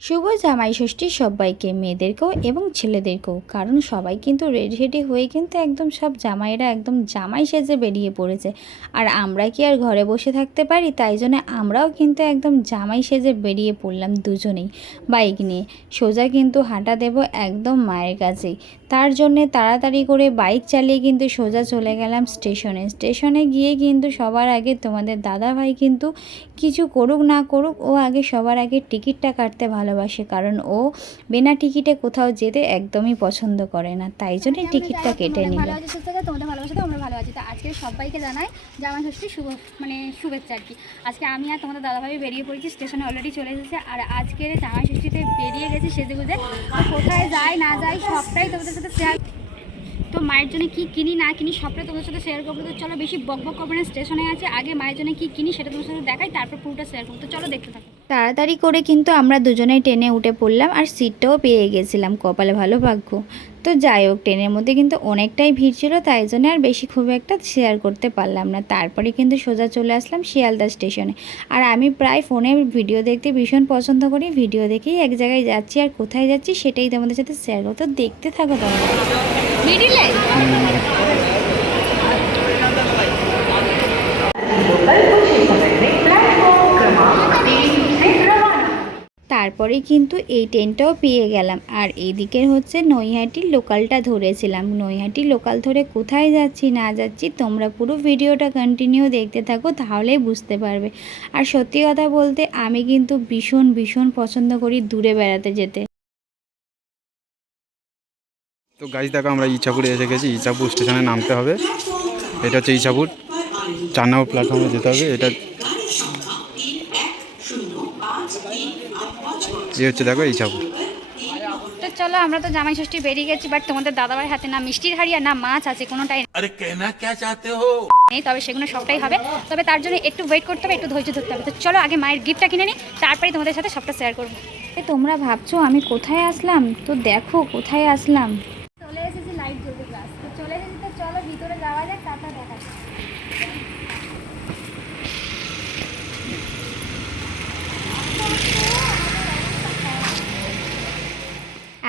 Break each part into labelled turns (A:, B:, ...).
A: শুভ জামাই ষষ্ঠী সবাইকে মেয়েদেরকেও এবং ছেলেদেরকেও। কারণ সবাই কিন্তু রেডি রেডি হয়ে কিন্তু একদম সব জামাইরা একদম জামাই সেজে বেরিয়ে পড়েছে। আর আমরা কি আর ঘরে বসে থাকতে পারি? তাই জন্য আমরাও কিন্তু একদম জামাই সেজে বেরিয়ে পড়লাম দুজনেই। বাইক নিয়ে। সোজা কিন্তু হাঁটা দেব একদম মায়ের কাছেই। তার জন্যে তাড়াতাড়ি করে বাইক চালিয়ে কিন্তু সোজা চলে গেলাম স্টেশনে। স্টেশনে গিয়ে কিন্তু সবার আগে তোমাদের দাদা ভাই কিন্তু কিছু করুক না করুক, ও আগে সবার আগে টিকিটটা কাটতে ভালোবাসে কারণ ও বিনা টিকিটে কোথাও যেতে একদমই পছন্দ করে না। তাই জন্যই টিকিটটা কেটে নিল।
B: তোমাদের ভালোবাসাতে আমরা ভালো আছি। তো আজকে সবাইকে জানাই জামাই ষষ্ঠী শুভ মানে শুভেচ্ছা আর কি। আজকে আমি আর তোমাদের দাদাভাই বেরিয়ে পড়েছি স্টেশনে অলরেডি চলে এসেছে আর আজকের জামাই ষষ্ঠীতে বেরিয়ে গেছি সেজে গুজে। কোথায় যাই না যাই সবটাই তোমাদের সাথে শেয়ার তো মায়ের জন্য কি কিনি না কিনি সবটাই তোমাদের সাথে শেয়ার করব। তো চলো বেশি বক বক করব না স্টেশনে আছে আগে মায়ের জন্য কি কিনি সেটা তোমার সাথে দেখাই তারপর পুরোটা শেয়ার করব। তো চলো দেখতে থাকো।
A: তাড়াতাড়ি করে কিন্তু আমরা দুজনেই ট্রেনে উঠে পড়লাম আর সিটটাও পেয়ে গেছিলাম, কপালে ভালো ভাগ্য। তো যাই হোক, ট্রেনের মধ্যে কিন্তু অনেকটাই ভিড় ছিল, তাই জন্য আর বেশি খুব একটা শেয়ার করতে পারলাম না। তারপরে কিন্তু সোজা চলে আসলাম শিয়ালদা স্টেশনে। আর আমি প্রায় ফোনে ভিডিও দেখতে ভীষণ পছন্দ করি, ভিডিও দেখেই এক জায়গায় যাচ্ছি আর কোথায় যাচ্ছি সেটাই তোমাদের সাথে শেয়ার করতে দেখতে থাকো তোমরা। তারপরে কিন্তু এই ট্রেনটাও পেয়ে গেলাম। আর এইদিকে হচ্ছে নৈহাটির লোকালটা ধরেছিলাম। নৈহাটি লোকাল ধরে কোথায় যাচ্ছি, না যাচ্ছি, তোমরা পুরো ভিডিওটা কন্টিনিউ দেখতে থাকো, তাহলেই বুঝতে পারবে। আর সত্যি কথা বলতে, আমি কিন্তু ভীষণ ভীষণ পছন্দ করি দূরে বেড়াতে যেতে।
C: তো গাইজ দেখো, আমরা ইচ্ছাপুরে এসে গেছি। ইচ্ছাপুর স্টেশনে নামতে হবে। এটা হচ্ছে ইচ্ছাপুর চার নম্বর প্ল্যাটফর্মে যেতে হবে। এটা এই হচ্ছে দেখো এই ছাগল
B: তো চলো আমরা তো জামাই ষষ্ঠী বেরিয়ে গেছি বাট তোমাদের দাদাবার হাতে না মিষ্টির হাড়ি আর না মাছ আছে কোনোটাই
D: আরে কেনা কে চাতে হো?
B: নেই তবে সেগুলো সবটাই হবে। তবে তার জন্য একটু ওয়েট করতে হবে একটু ধৈর্য ধরতে হবে। তো চলো আগে মায়ের গিফটটা কিনে নিই তারপরে তোমাদের সাথে সবটা শেয়ার করব।
A: তোমরা ভাবছ আমি কোথায় আসলাম? তো দেখো কোথায় আসলাম।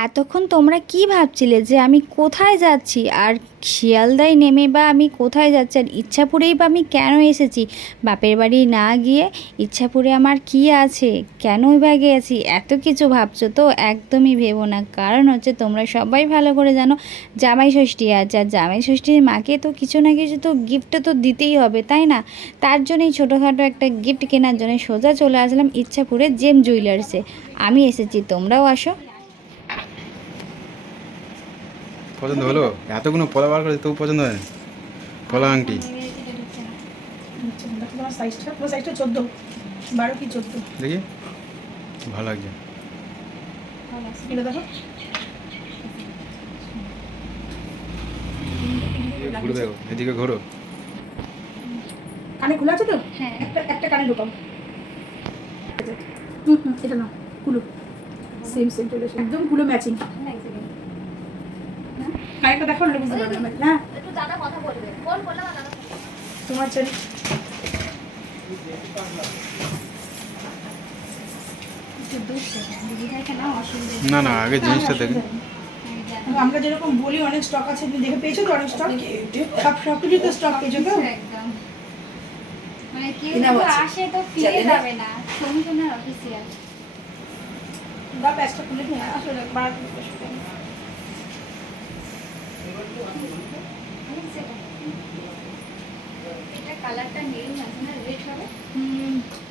A: এতক্ষণ তোমরা কি ভাবছিলে যে আমি কোথায় যাচ্ছি? আর শিয়ালদায় নেমে বা আমি কোথায় যাচ্ছি? আর ইচ্ছাপুরেই বা আমি কেন এসেছি? বাপের বাড়ি না গিয়ে ইচ্ছাপুরে আমার কি আছে? কেনই বা গেছি? এত কিছু ভাবছ তো? একদমই ভেবো না। কারণ হচ্ছে তোমরা সবাই ভালো করে জানো, জামাই ষষ্ঠী আছে। আর জামাই ষষ্ঠীর মাকে তো কিছু না কিছু তো গিফট তো দিতেই হবে, তাই না? তার জন্যই ছোটোখাটো একটা গিফট কেনার জন্য সোজা চলে আসলাম ইচ্ছাপুরে জেম জুয়েলার্সে আমি এসেছি, তোমরাও আসো।
C: পছন্দ হলো? এতগুলো পলা বার করে তবু পছন্দ হয় পলা আংটি?
E: সাইজটা তোমার সাইজটা চোদ্দ বারো কি চোদ্দ
C: দেখি ভালো লাগছে এদিকে ঘোরো।
E: কানে খোলা আছে তো?
B: হ্যাঁ।
E: একটা একটা কানে ঢোকাও। হুম হুম এটা নাও কুলো সেম সেম চলে একদম কুলো ম্যাচিং কানেরটা দেখো না বুঝতে পারবে না? হ্যাঁ
B: একটু দাদা কথা বলবে ফোন করলে আমার দাদা
E: তোমার
B: দিদিভাইকে না
C: না না আগে জিনিসটা দেখে।
E: আমরা যেরকম বলি অনেক স্টক আছে তুমি দেখে পেয়েছ তো অনেক স্টক সব সব কিছু তো স্টক পেয়েছ তো?
B: মানে
E: আছে।
B: আসে তো ফিরে যাবে না। সোম সোনার অফিসিয়াল
E: বা প্যাচটা খুলে আসলে বার
B: এটা কালারটা নেই আছে না রেড হবে?
E: সবটা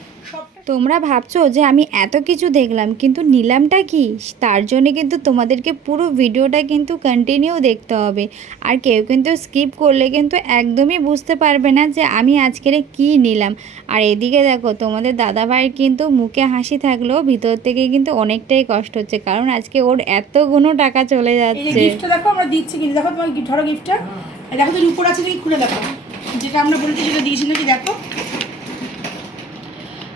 A: তোমরা ভাবছ যে আমি এত কিছু দেখলাম কিন্তু নিলামটা কি? তার জন্য কিন্তু তোমাদেরকে পুরো ভিডিওটা কিন্তু কন্টিনিউ দেখতে হবে। আর কেউ কিন্তু স্কিপ করলে কিন্তু একদমই বুঝতে পারবে না যে আমি আজকের কি নিলাম। আর এদিকে দেখো তোমাদের দাদাভাইয়ের কিন্তু মুখে হাসি থাকলেও ভিতর থেকে কিন্তু অনেকটাই কষ্ট হচ্ছে কারণ আজকে ওর এতগুলো টাকা চলে যাচ্ছে।
E: গিফটটা দেখো আমরা দিচ্ছি কিন্তু। দেখো তোমার ধরো গিফটটা দেখো তো উপর আছে তুমি খুলে দেখো। যেটা আমরা বলেছি সেটা দিয়েছি নাকি দেখো?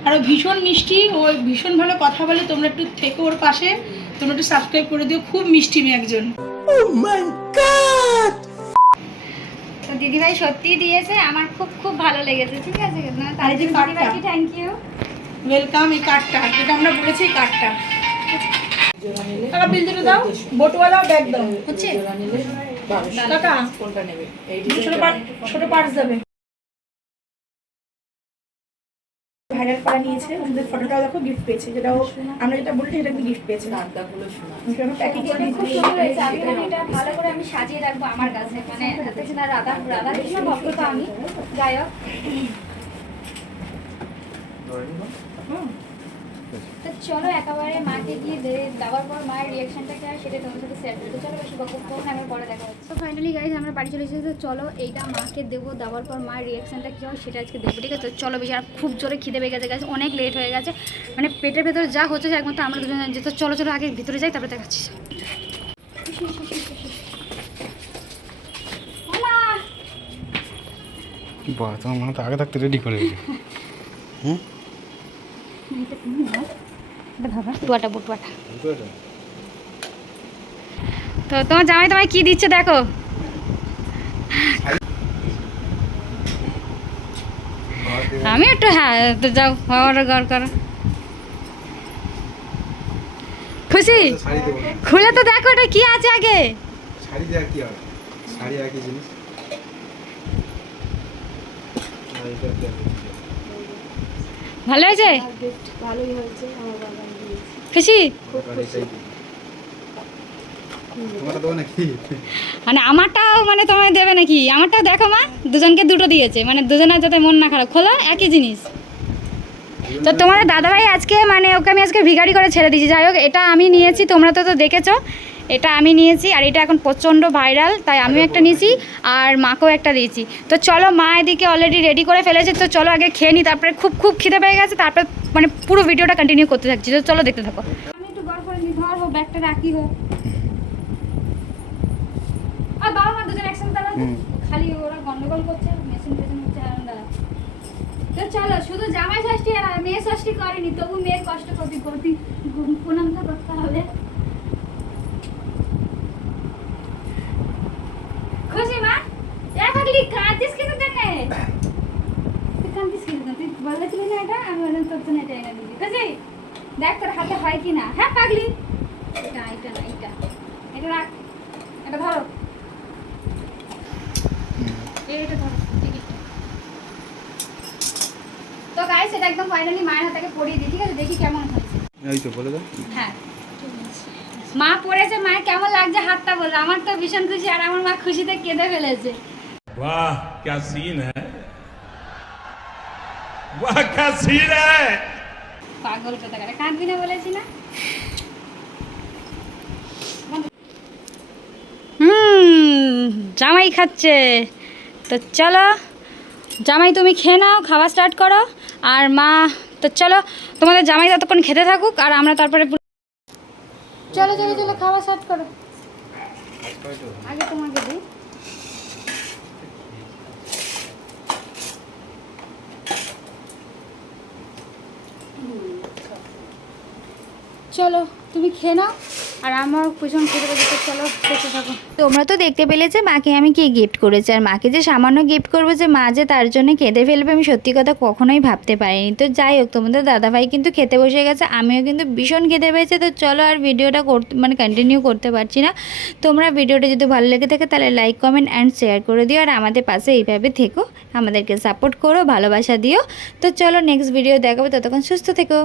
E: আর ও ভীষণ মিষ্টি ও ভীষণ ভালো কথা বলে তোমরা একটু থেকো ওর পাশে। তোমরা একটু সাবস্ক্রাইব করে দিও খুব মিষ্টি মেয়ে একজন।
B: তো দিদিভাই সত্যি দিয়েছে আমার খুব খুব ভালো লেগেছে ঠিক আছে? তার জন্য। দিদিভাইকে থ্যাংক ইউ
E: ওয়েলকাম এই কার্ডটা যেটা আমরা বলেছি এই কার্ডটা কাকা বিল দুটো দাও। ব্যাগ দাও হচ্ছে? কাকা ছোট পার্স যাবে। ভাইরাল করা নিয়েছে। ওদের ফটোটাও দেখো গিফট পেয়েছে। যেটা আমরা যেটা বলছি সেটা কিন্তু গিফট পেয়েছে প্যাকেট করে
B: এটা খুব সুন্দর হয়েছে। আমি এটা ভালো করে আমি সাজিয়ে রাখব আমার কাছে। মানে না রাধা রাধা কৃষ্ণ ভক্ত তো আমি। যাই হোক। তো চলো একেবারে মাকে গিয়ে দে- দেওয়ার পর মায়ের রিয়াকশনটা কি সেটা তোমার সাথে শেয়ার করতে চলো বেশি গল্প করব না আমার পরে দেখা হচ্ছে। তো ফাইনালি গাইজ আমরা বাড়ি চলে এসেছি তো চলো এইটা মাকে দেবো দেওয়ার পর মায়ের রিয়াকশনটা কী হয় সেটা আজকে দেখব ঠিক আছে? তো চলো বেশি আর খুব জোরে খিদে পেয়ে গেছে গেছে অনেক লেট হয়ে গেছে। মানে পেটের ভেতরে যা হচ্ছে একমাত্র আমরা দুজন জানি। তো চলো চলো আগে ভিতরে যাই তারপরে দেখাচ্ছি!
C: বাহ তোমার মা তো আগে থাকতে রেডি করে হুম?
B: টুয়াটা বুটুয়াটা। তো তোমার জামাই তোমায় কি দিচ্ছে দেখো। আমি একটু হ্যাঁ তো যাও অর্ডার কর করো। খুশি। খুলে তো দেখো এটা কি আছে আগে।
C: শাড়ি দেওয়া কি হবে? শাড়ি একই জিনিস। না, এটা দেওয়া
B: ভালো হয়েছে খুশি
C: দরকার এটাই দিই। নাকি
B: মানে আমারটাও মানে তোমায় দেবে নাকি? আমারটাও দেখো মা, দুজনকে দুটো দিয়েছে। মানে দুজনের যাতে মন না খারাপ। খোলো, একই জিনিস। তো তোমার দাদাভাই আজকে মানে ওকে আমি আজকে ভিখারি করে ছেড়ে দিয়েছি। যাই হোক, এটা আমি নিয়েছি, তোমরা তো তো দেখেছ। এটা আমি নিয়েছি আর এটা এখন প্রচণ্ড ভাইরাল তাই আমিও একটা নিয়েছি আর মাকেও একটা দিয়েছি। তো চলো মা এদিকে অলরেডি রেডি করে ফেলেছে তো চলো আগে খেয়ে নিই তারপরে খুব খুব খিদে পেয়ে গেছে তারপরে মানে পুরো ভিডিওটা কন্টিনিউ করতে থাকছি তো চলো দেখতে থাকো। আমি একটু করে নিই ব্যাগটা রাখি হোক। আর বাবা মা দুজন একসাথে খালি ওরা গন্ডগোল করছে মেশিন পেছন হচ্ছে আর তো চলো শুধু জামাই ষষ্ঠী আর মেয়ে ষষ্ঠী করেনি তবু মেয়ের কষ্ট করতে করতে প্রণাম তো করতে হবে খুশি মা এ পাগলি কাঁদিস কেন দেখে তুই কাঁদিস কেন তুই বললে বলেছিলি না এটা আমি বললাম তোর জন্য এটা এনে দিচ্ছি ঠিক আছে দেখ তোর হাতে হয় কি না। হ্যাঁ পাগলি? এটা এটা না এটা। এটা রাখ। এটা ধরো। এটা ধরো তো গাইস এটা একদম ফাইনালি মায়ের হাতে পরিয়ে দিই ঠিক আছে? দেখি কেমন হয়েছে।
C: এই তো বলে দাও।
B: হ্যাঁ। মা পড়েছে মায়ের কেমন লাগছে হাতটা বলো। আমার তো ভীষণ খুশি আর আমার মা খুশিতে কেঁদে ফেলেছে।
D: বাহ ক্যা সিন হ্যায়
B: পাগল কথা কাঁদবি না বলেছি না? হুম জামাই খাচ্ছে। তো চলো জামাই তুমি খেয়ে নাও খাওয়া স্টার্ট করো। আর মা তো চলো তোমাদের জামাই ততক্ষণ খেতে থাকুক আর আমরা তারপরে চলো চলো চলো খাওয়া স্টার্ট করো। আগে তোমাকে দিই। চলো, তুমি খেয়ে নাও। আর আমার পিছন খেতে পেতে চলো, দেখতে থাকো।
A: তোমরা তো দেখতে পেলে যে মাকে আমি কি গিফট করেছি, আর মাকে যে সামান্য গিফট করব যে মা যে তার জন্য কেঁদে ফেলবে, আমি সত্যি কথা কখনোই ভাবতে পারিনি। তো যাই হোক, তোমাদের দাদাভাই কিন্তু খেতে বসে গেছে, আমিও কিন্তু ভীষণ খেতে পেয়েছে। তো চলো আর ভিডিওটা করতে মানে কন্টিনিউ করতে পারছি না। তোমরা ভিডিওটা যদি ভালো লেগে থাকে, তাহলে লাইক কমেন্ট অ্যান্ড শেয়ার করে দিও। আর আমাদের পাশে এইভাবে থেকো। আমাদেরকে সাপোর্ট করো, ভালোবাসা দিও। তো চলো নেক্সট ভিডিও দেখাবো। ততক্ষণ সুস্থ থেকো।